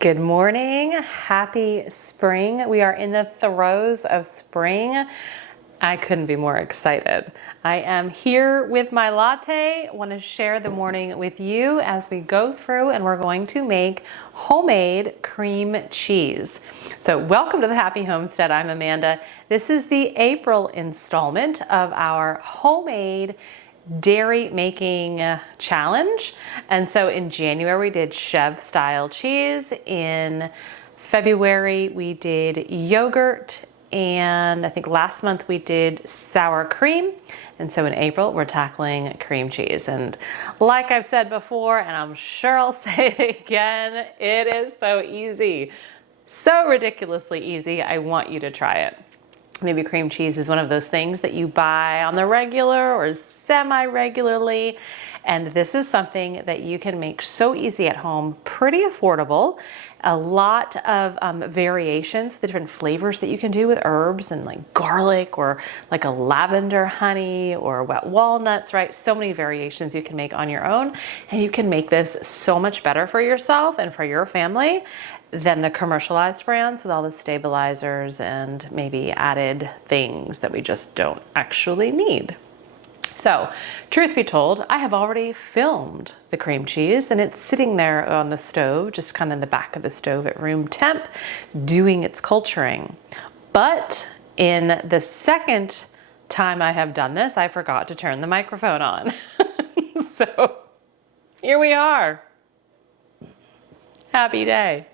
Good morning, happy spring. We are in the throes of spring. I couldn't be more excited. I am here with my latte. I want to share the morning with you as we go through, and we're going to make homemade cream cheese. So welcome to the Happy Homestead. I'm Amanda. This is the April installment of our homemade dairy making challenge. And so in January we did Chevre style cheese. In February we did yogurt, and I think last month we did sour cream. And so in April we're tackling cream cheese. And like I've said before, and I'm sure I'll say it again, it is so easy. So ridiculously easy. I want you to try it. Maybe cream cheese is one of those things that you buy on the regular or semi-regularly, and this is something that you can make so easy at home, pretty affordable. A lot of variations with the different flavors that you can do with herbs and like garlic or like a lavender honey or wet walnuts, right? So many variations you can make on your own, and you can make this so much better for yourself and for your family than the commercialized brands with all the stabilizers and maybe added things that we just don't actually need. So, truth be told, I have already filmed the cream cheese, and it's sitting there on the stove, just kind of in the back of the stove at room temp, doing its culturing. But in the second time I have done this, I forgot to turn the microphone on. So, here we are. Happy day.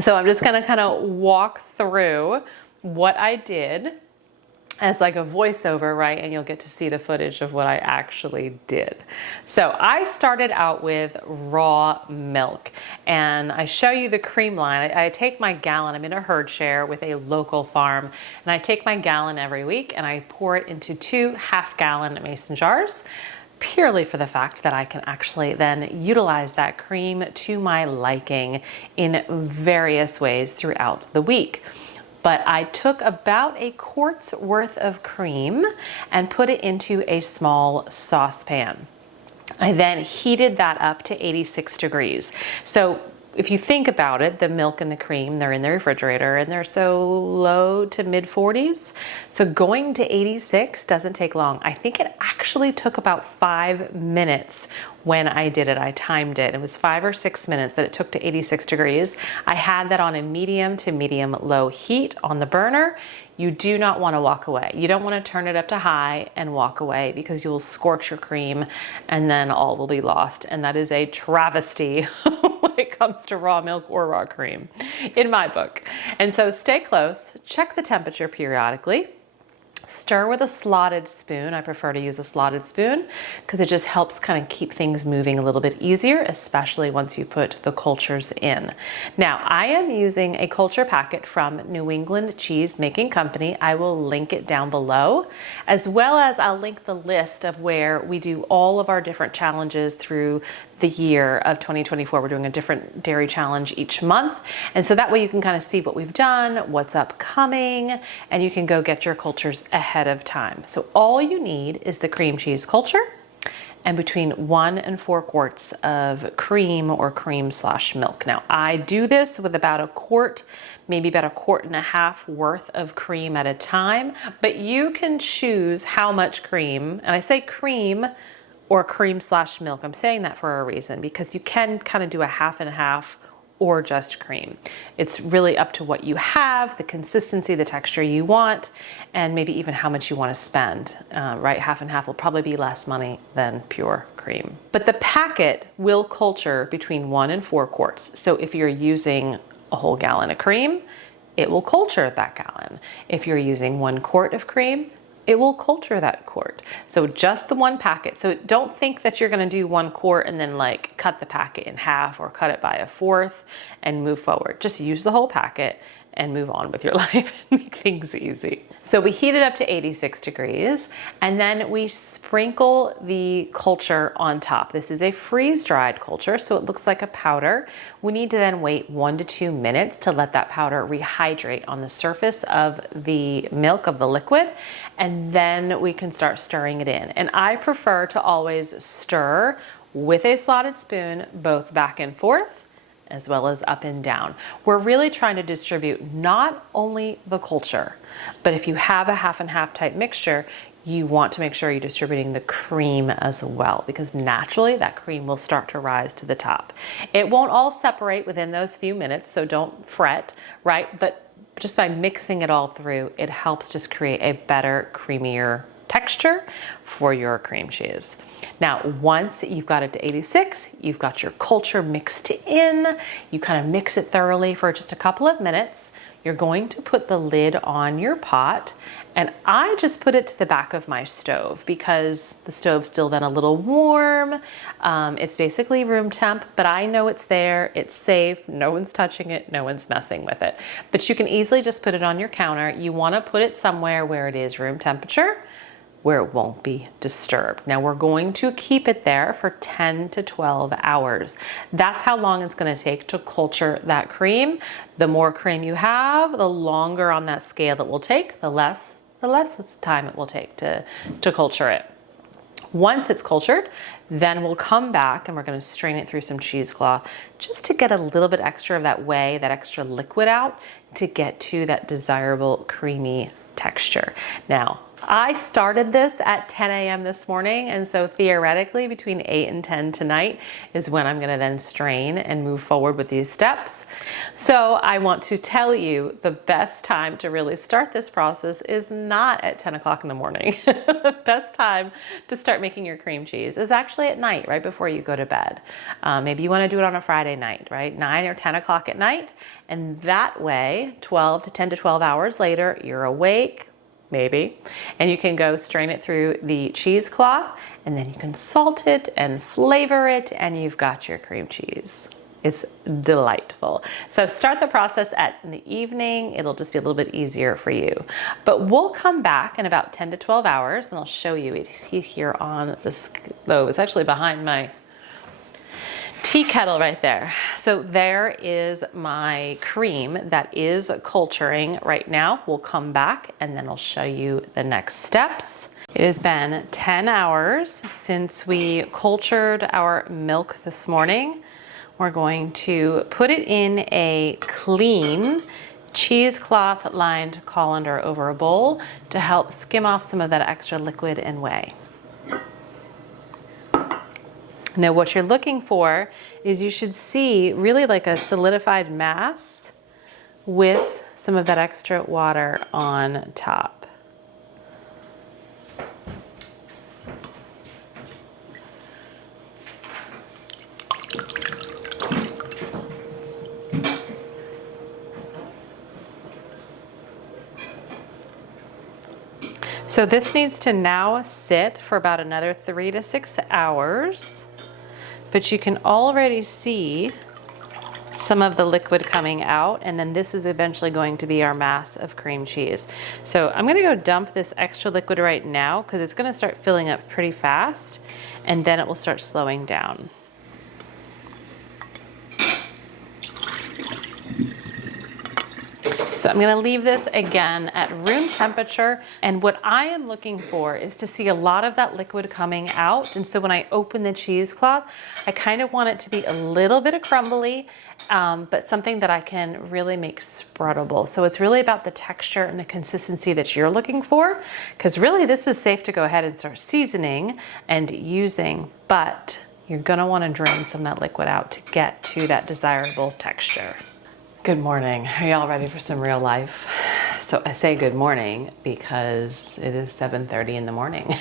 So I'm just gonna kind of walk through what I did as like a voiceover, right? And you'll get to see the footage of what I actually did. So I started out with raw milk, and I show you the cream line. I take my gallon, I'm in a herd share with a local farm, and I take my gallon every week and I pour it into 2 half-gallon mason jars, purely for the fact that I can actually then utilize that cream to my liking in various ways throughout the week. But I took about a quart's worth of cream and put it into a small saucepan. I then heated that up to 86 degrees. So if you think about it, the milk and the cream, they're in the refrigerator and they're so low to mid 40s. So going to 86 doesn't take long. I think it actually took about 5 minutes when I did it. I timed it. It was 5 or 6 minutes that it took to 86 degrees. I had that on a medium to medium low heat on the burner. You do not want to walk away. You don't want to turn it up to high and walk away, because you'll scorch your cream and then all will be lost. And that is a travesty when it comes to raw milk or raw cream, in my book. And so stay close, check the temperature periodically. Stir with a slotted spoon. I prefer to use a slotted spoon because it just helps kind of keep things moving a little bit easier, especially once you put the cultures in. Now, I am using a culture packet from New England Cheese Making Company. I will link it down below, as well as I'll link the list of where we do all of our different challenges through the year of 2024. We're doing a different dairy challenge each month. And so that way you can kind of see what we've done, what's upcoming, and you can go get your cultures ahead of time. So all you need is the cream cheese culture and between 1 and 4 quarts of cream or cream/milk. Now I do this with about a quart, maybe about a quart and a half worth of cream at a time, but you can choose how much cream, and I say cream or cream/milk. I'm saying that for a reason, because you can kind of do a half and half or just cream. It's really up to what you have, the consistency, the texture you want, and maybe even how much you want to spend, right? Half and half will probably be less money than pure cream. But the packet will culture between 1 and 4 quarts. So if you're using a whole gallon of cream, it will culture that gallon. If you're using 1 quart of cream, it will culture that quart. So just the 1 packet. So don't think that you're gonna do 1 quart and then like cut the packet in half or cut it by a 1/4 and move forward. Just use the whole packet and move on with your life and make things easy. So we heat it up to 86 degrees, and then we sprinkle the culture on top. This is a freeze-dried culture, so it looks like a powder. We need to then wait 1 to 2 minutes to let that powder rehydrate on the surface of the milk, of the liquid, and then we can start stirring it in. And I prefer to always stir with a slotted spoon, both back and forth, as well as up and down. We're really trying to distribute not only the culture, but if you have a half and half type mixture, you want to make sure you're distributing the cream as well, because naturally that cream will start to rise to the top. It won't all separate within those few minutes, so don't fret, right? But just by mixing it all through, it helps just create a better, creamier texture for your cream cheese. Now, once you've got it to 86, you've got your culture mixed in, you kind of mix it thoroughly for just a couple of minutes, you're going to put the lid on your pot, and I just put it to the back of my stove because the stove's still then a little warm. It's basically room temp, but I know it's there, it's safe, no one's touching it, no one's messing with it. But you can easily just put it on your counter. You wanna put it somewhere where it is room temperature, where it won't be disturbed. Now we're going to keep it there for 10 to 12 hours. That's how long it's gonna take to culture that cream. The more cream you have, the longer on that scale it will take, the less time it will take to culture it. Once it's cultured, then we'll come back and we're gonna strain it through some cheesecloth just to get a little bit extra of that whey, that extra liquid out to get to that desirable creamy texture. Now, I started this at 10 a.m. this morning, and so theoretically between 8 and 10 tonight is when I'm gonna then strain and move forward with these steps. So I want to tell you the best time to really start this process is not at 10 o'clock in the morning. The best time to start making your cream cheese is actually at night, right before you go to bed. Maybe you wanna do it on a Friday night, right? 9 or 10 o'clock at night, and that way, 10 to 12 hours later, you're awake, maybe, and you can go strain it through the cheesecloth, and then you can salt it and flavor it, and you've got your cream cheese. It's delightful. So start the process in the evening. It'll just be a little bit easier for you. But we'll come back in about 10 to 12 hours, and I'll show you it here on the stove. It's actually behind my tea kettle right there. So there is my cream that is culturing right now. We'll come back and then I'll show you the next steps. It has been 10 hours since we cultured our milk this morning. We're going to put it in a clean cheesecloth lined colander over a bowl to help skim off some of that extra liquid and whey. Now what you're looking for is you should see really like a solidified mass with some of that extra water on top. So this needs to now sit for about another 3 to 6 hours. But you can already see some of the liquid coming out, and then this is eventually going to be our mass of cream cheese. So I'm gonna go dump this extra liquid right now because it's gonna start filling up pretty fast, and then it will start slowing down. So I'm gonna leave this again at room temperature, and what I am looking for is to see a lot of that liquid coming out, and so when I open the cheesecloth, I kind of want it to be a little bit of crumbly, but something that I can really make spreadable. So it's really about the texture and the consistency that you're looking for, because really this is safe to go ahead and start seasoning and using, but you're gonna wanna drain some of that liquid out to get to that desirable texture. Good morning. Are y'all ready for some real life? So I say good morning because it is 7:30 in the morning.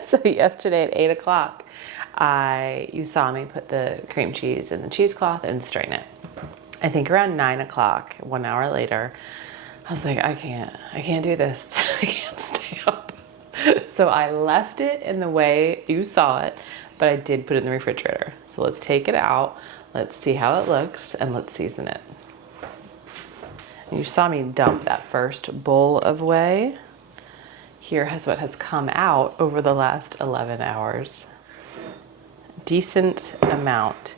So yesterday at 8 o'clock, you saw me put the cream cheese in the cheesecloth and strain it. I think around 9 o'clock, 1 hour later, I was like, I can't do this. I can't stay up. So I left it in the way you saw it, but I did put it in the refrigerator. So let's take it out. Let's see how it looks and let's season it. You saw me dump that first bowl of whey. Here is what has come out over the last 11 hours. Decent amount.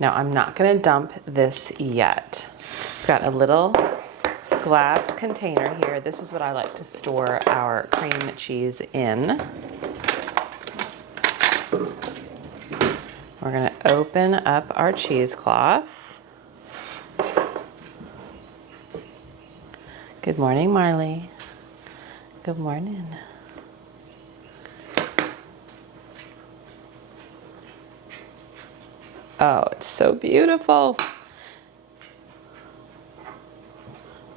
Now I'm not gonna dump this yet. I've got a little glass container here. This is what I like to store our cream cheese in. We're gonna open up our cheesecloth. Good morning, Marley. Good morning. Oh, it's so beautiful.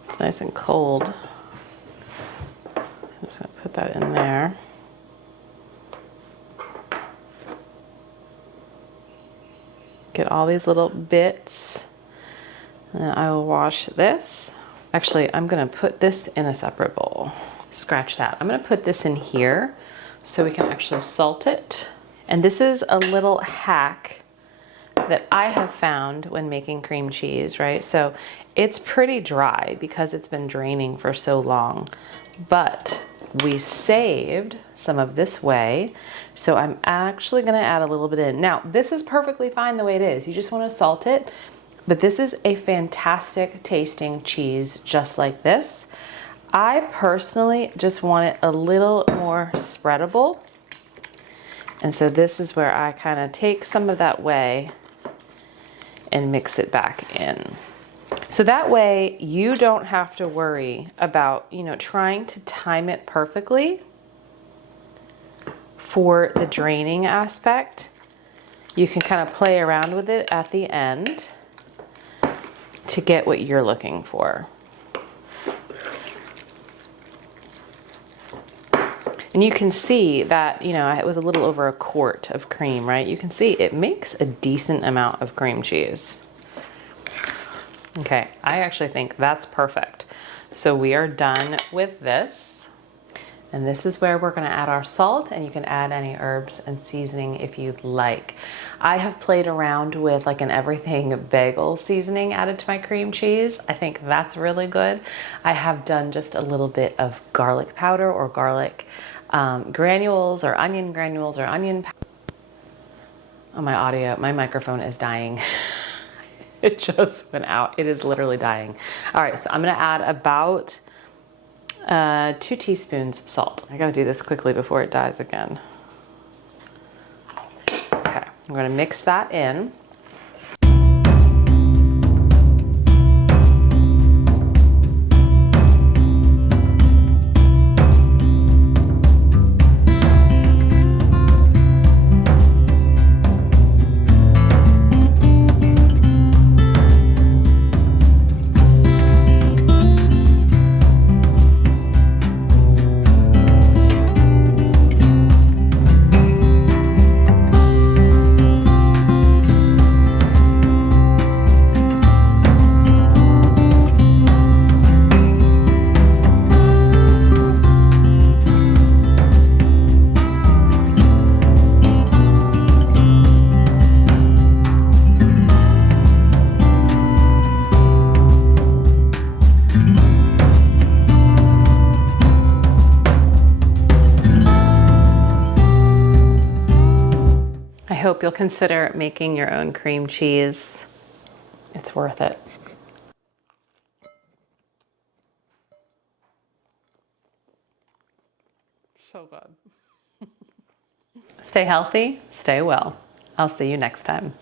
It's nice and cold. I'm just gonna put that in there. Get all these little bits. And then I will wash this. Actually, I'm gonna put this in a separate bowl. Scratch that. I'm gonna put this in here so we can actually salt it. And this is a little hack that I have found when making cream cheese, right? So it's pretty dry because it's been draining for so long, but we saved some of this whey. So I'm actually gonna add a little bit in. Now, this is perfectly fine the way it is. You just wanna salt it, but this is a fantastic tasting cheese just like this. I personally just want it a little more spreadable. And so this is where I kind of take some of that whey and mix it back in. So that way you don't have to worry about, trying to time it perfectly for the draining aspect. You can kind of play around with it at the end to get what you're looking for. And you can see that, it was a little over a quart of cream, right? You can see it makes a decent amount of cream cheese. Okay, I actually think that's perfect. So we are done with this. And this is where we're gonna add our salt, and you can add any herbs and seasoning if you'd like. I have played around with like an everything bagel seasoning added to my cream cheese. I think that's really good. I have done just a little bit of garlic powder or garlic granules or onion granules or onion powder. Oh, my microphone is dying. It just went out. It is literally dying. All right, so I'm gonna add about 2 teaspoons salt. I gotta do this quickly before it dies again. Okay, I'm gonna mix that in. I hope you'll consider making your own cream cheese. It's worth it. So good. Stay healthy, stay well. I'll see you next time.